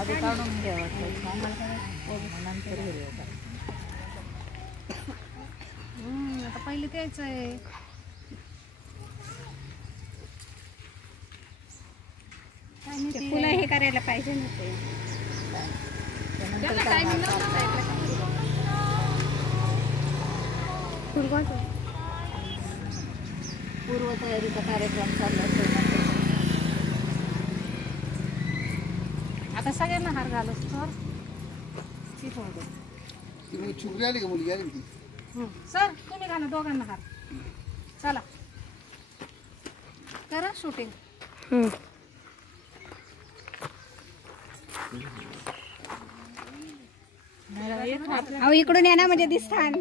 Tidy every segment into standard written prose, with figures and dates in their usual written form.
आधी काढून घ्यावं नंतर हिरवं आता पहिले तेच आहे. फुलं हे करायला पाहिजे ना ते. पूर्वतयारीचा कार्यक्रम चालला असेल. आता सगळ्यांना हार घालस तर छुकरी आली का मुलगी आली ती सर तुम्ही घाला दोघांना हार. चला करा शूटिंग. अहो इकडून या ना म्हणजे दिसतान.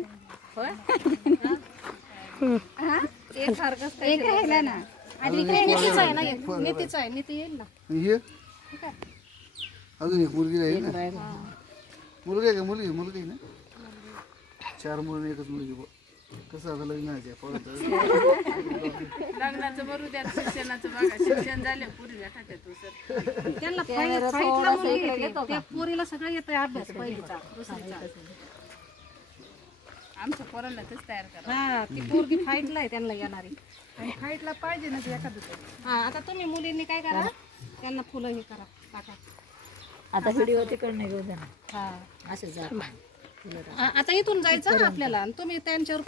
एक हार कस एक राहिला ना. नीतीच आहे ना, नीतीच आहे, नीती येईल ना. हे अजून एक मुलगी राहील ना. मुलगा आहे का मुलगी? मुलगी आहे ना. 4 मुलं एकच मुलगी. कसं आता लग्नाचे लग्नाचं बरू द्या, शिक्षणाचं बघा. शिक्षण झाले पुरी भेटायचे तू सर. त्यांना फाईटला मुलगी येते. त्या पोरीला सगळं येतं अभ्यास पहिलीचा दुसरीचा. आमच्या पोरांना तेच तयार करा. हा ती पोरगी फाईटला आहे त्यांना येणारी. आणि फाईटला पाहिजे ना एखादं. हा आता तुम्ही मुलींनी काय करा, त्यांना फुलं हे करा टाका. आता व्हिडिओ तिकडनं घेऊ द्या ना. हा असं जा. आता इथून जायचं ना आपल्याला आणि तुम्ही त्यांच्यावर